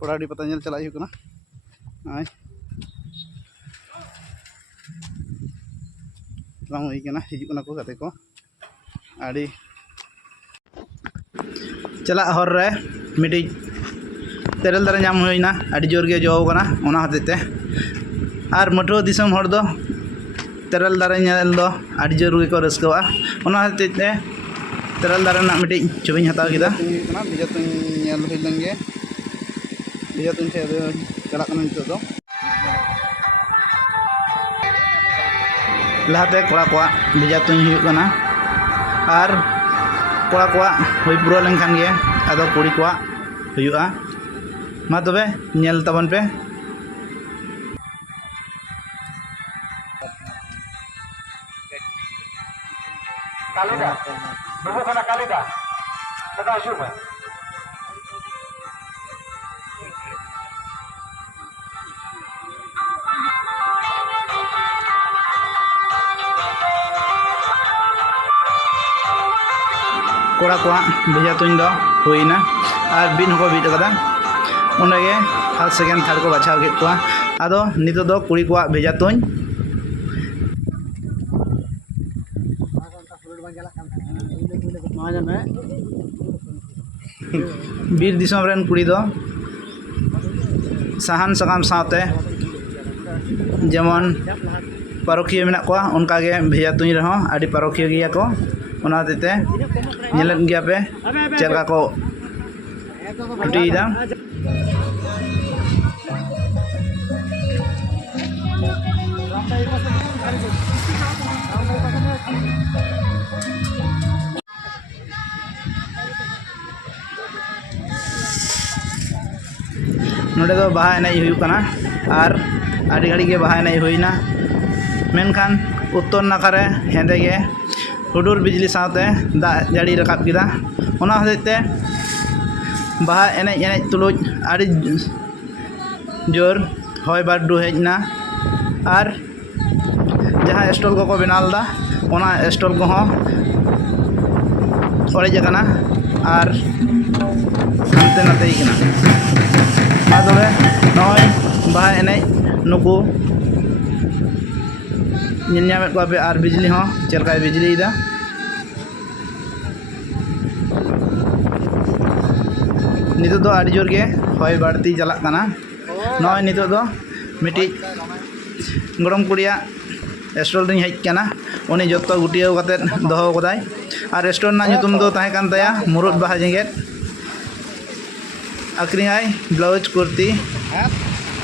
पोड़ाडी पता चल चला आई lang huई kana hijuk kana ko kate ko adi चला हर रे मिटी तेरल दारे नाम हुईना अड़ी जोर गे जो कना ओना हतेते आर मटो दिसम हर दो तेरल दारे नेल दो अड़ी जोर गे को रस्कवा ओना हतेते तेरल दारे ना मिटी छबिन हताव किदा कना बिजा तुन नेल हुई लंगे बिजा तुन से चला कना नितो दो लहाते कोड़ा कोआ बिजा तुन हुई कना आर कोड़ा कोआ हुई पुरा लेनखान गे आदो कुड़ी कोआ हुयुआ मा तबे नेल ताबन पे कालिदा नुबो खाना कालिदा दादा आसुम कोड़ा कोआ भेजा तुम दो हुईना और बिन को बीट कदा उनगे फर्स्ट सेकेंड थर्ड को बाछाव के कोआ आदो नितो दो कुड़ी कोआ भेजा तुम बीर दिसम रेन कुड़ी दो साहन सकाम साथे जेमन पारोखिया मेना कोआ उनका गे भेजा तुम रहो आदि पारोखिया गिया को ओना देते नेलन गया पे चलका को टुटीदा नोडे दो बाहा एनई हुई कना आर आड़ी घड़ी के बाहा एनई हुईना मेनखान उत्तर नाका रे हेंदे गे हुडूर बिजली साथे दा जाड़ी रकाब किदा ओना हतेते बाहा एने एने तुलुज आड़ी जोर हय बाडू हेजना आर जहाँ स्टॉल को बनाल दा ओना स्टॉल को ओड़ेज कना आर हानते नाते कना मा तबे नय बाहा एने नुकु निन्यामेट को आर बिजली हो चलकाय बिजली दा नितो दो आड़ी जोर गे हय बाड़ती चला कना नय नितो दो मिटी गरम कुड़िया स्टॉल रिन हेज कना उनी जत्तो गुटियाव काते दोहो कदाय आर स्टॉल ना nyutum दो ताहे कान ताया मुरुद बाहा जेंगेट आक्रियाय ब्लाउज कुर्ती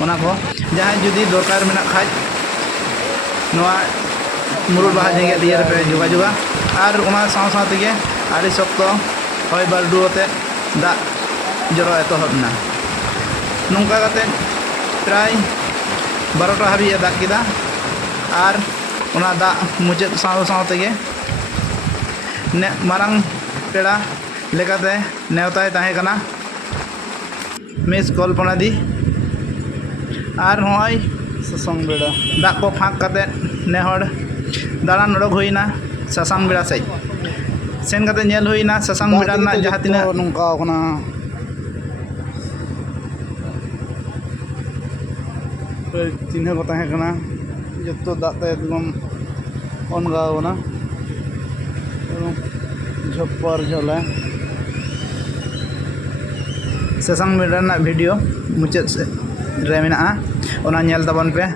ओना को जहां जुदी दरकार मेना खाज नवा मुरुद बाहा जेंगे दिया पे जोगाजोगा और ओना साव साव तेगे आड़ी शक्तो हय बारडू आते दा जरो एतहबना नोंका काते प्राय 12टा हाबी दाग किदा और ओना दा मुचाद साव साव तेगे ने मारांग पेड़ा लेकाते नेवताय ताहे कना मिस कल्पना दी और हय ससंग बेड़ा दाग को फाँक काते ने हड़ दाड़ान उडोक हुईना सासांग बेड़ा सेज सेन काते नेल हुईना सासांग बेड़ा ना जहाँ तिना नोंका ओना चिन्ह को ताहे कना जत्तो दाग ते एकदम अनगावना झप्पर झला सासांग बेड़ा ना वीडियो मुचाद से रे मेना ओना नेल ताबन पे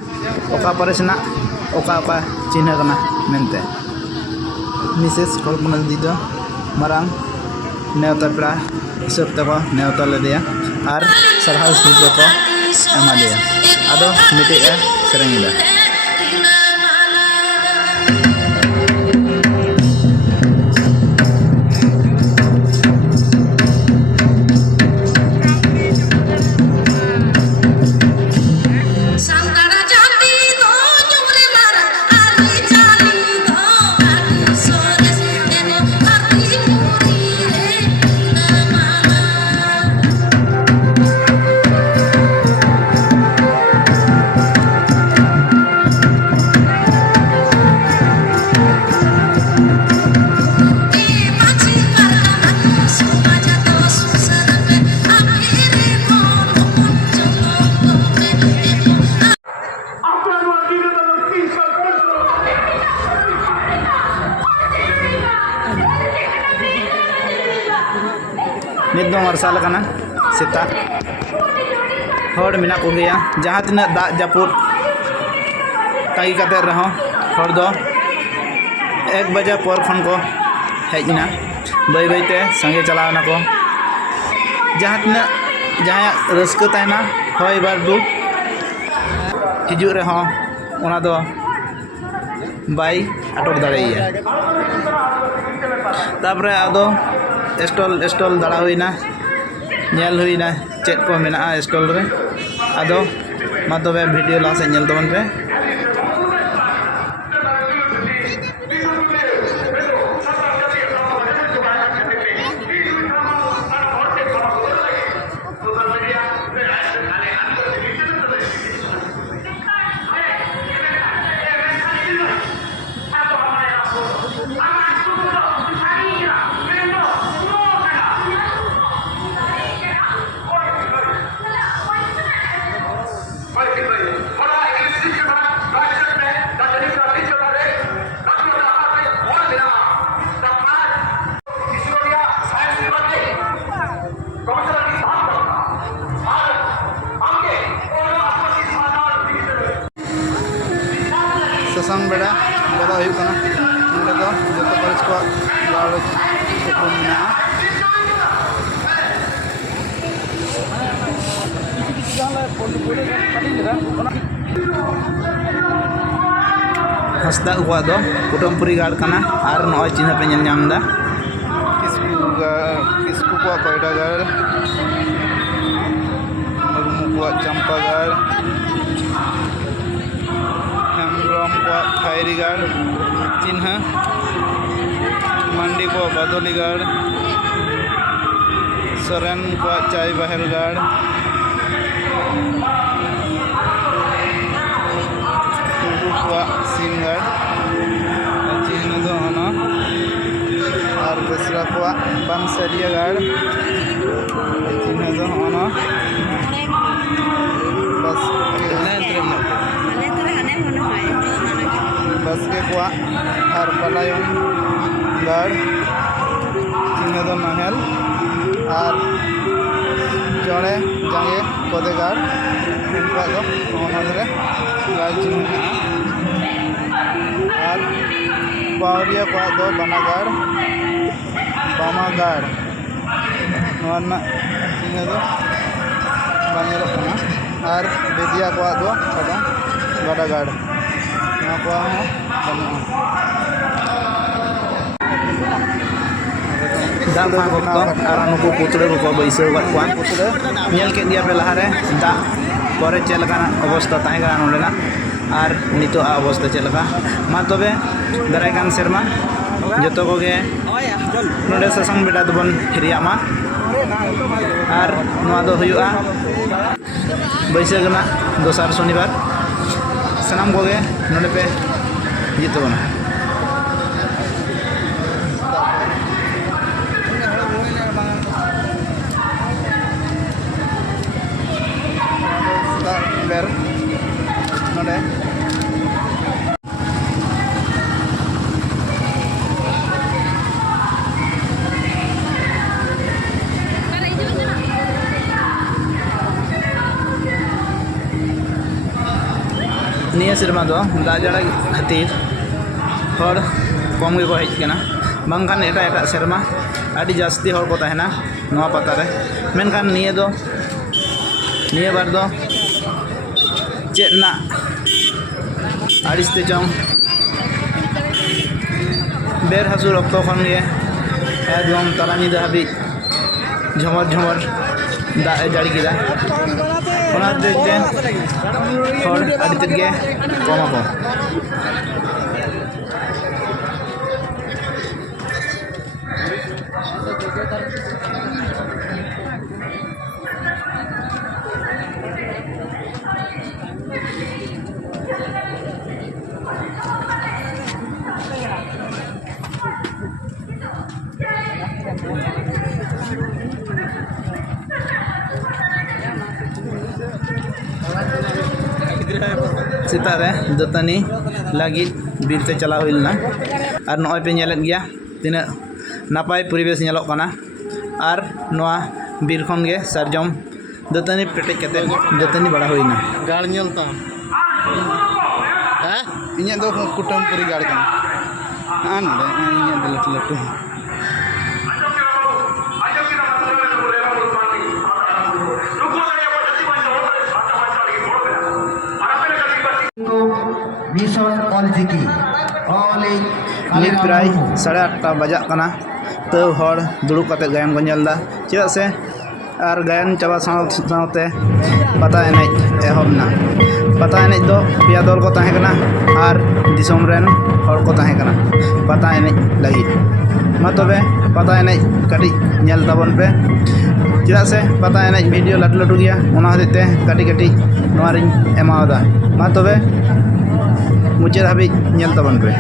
ओका परेसना ओका ओका चिन्ह कना मेनते मिसेस कल्पना दी दो मारांग नेवता पेड़ा हिसाब तक नेवता लेदिया और सरहाव स्लिप को एमा दिया आदो मिटे सेरेंगिदा नित दो मार्शल कना सेता हर मेना को गया जहाँ तना दाग जापुद तागी काते रहो हर दो 1 बजे पर खन को हेजना बै बैते संगे चलावना को जहाँ तना जहाँ रस्क तहना हय बार दु हिजु रहो ओना दो बाई अटक दाड़ेया तापरे आदो स्टॉल दाड़ा हुईना नेल हुईना चेक को मेना स्टॉल रे आदो मा तबे वीडियो लासे नेल तबन पे ससांग बेड़ा बोला हुई कना नोडे दो जतो कॉलेज को गाड़ उपरुम मेना हस्दा हुआ दो कुटुमपुरी गाड़ कना और नॉय चिन्ह पे नेल नाम दा किसकु को पैडा गाड़ मुर्मू को चंपा गाड़ हेम्ब्रम को खैरी गाड़ चिन्ह मंडी को बदली गाड़ सोरेन को चाय बहल गाड़ टुडू को सीन गाड़ चिन्ह दो होना और बेसरा को बामसरिया गाड़ चिन्ह दो होना बस बस के को और पलायन गाड़ चिन्ह दो नाहेल और जड़े जांगे कोदे गाड़ इनका दो होना गाड़ चिन्ह और पावरिया को दो बना गाड़ बामा गाड़ नोना चिन्ह दो बानेरो कना और बेदिया को दो छड़ा गड़ा गाड़ ना को दाग और नुकु पुतले को बैसे नेल के दिया पे लहारे दा परे चलका अवस्था तहेगा नोडेना और नितो अवस्था चलका मा तबे दारायकान सेरमा जतो कोगे नोडे ससांग बेटा दबन हिरिया मा और नोआ दो हुयुआ बैसागना दोसार शनिवार सनाम कोगे नोडे पे जितो बना ber node निया सेरमा दो दाजड़ा खातिर हर कम गे को हेज कना बांखान एटा एटा सेरमा आदि जास्ती हर को तहना नोआ पता रे मेनखान निया बार दो चेतना आड़िसते चौं बेर हासुर अक्ट खन गे एकदम तला निदा हाबि झमर झमर दाग जाड़ी केदा ओनाते हर आदि तेद गे कम आको सेतारे दतनी लगी बीरते चला हुई लेना और नॉय पे नेलेत गया तीना नापाय परिवेश नेलोक कना और नवा बीर खन गे सरजम दातनी पेटेज कते दातनी बड़ा हुई ना गाड़ नेलता है इन्हें दो कुटुम पूरी गाड़ कन हाँ नोड़े इन्हें दो लटू लटू मिशन ऑलचिकी नित प्राय 8:30 बजा कना तो हर दुड़ुब कते गायन को नेलदा चेदा से और गायन चाबा साथे पता एनेज एहबना पता एनेज दो पिया दल को ताहे कना और दिसोम रेन हर को ताहे कना पता एनेज लगी मा तबे पता एनेज कटी नेल ताबन पे चेदा से पता एनेज वीडियो लटू लटू गया ओना हते कटी कटी नोरिन एमावदा मा तबे मुझे हाबी नेल ताबन पे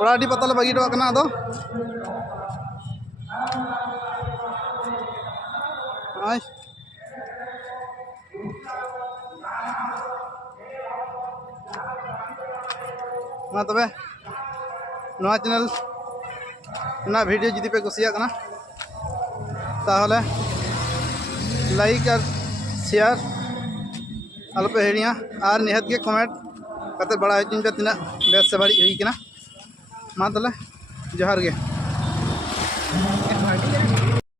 थोड़ा अड़ी पता बगी टोकना दो मा तबे नवा चैनल ना वीडियो जुदी पे कुसिया कना ताहले लाइक और शेयर अलपे हिड़िया और निहत के कमेंट कते बड़ा हचिन पे तीना बेस से बाड़ी हुई कना मा तले जोहार गे।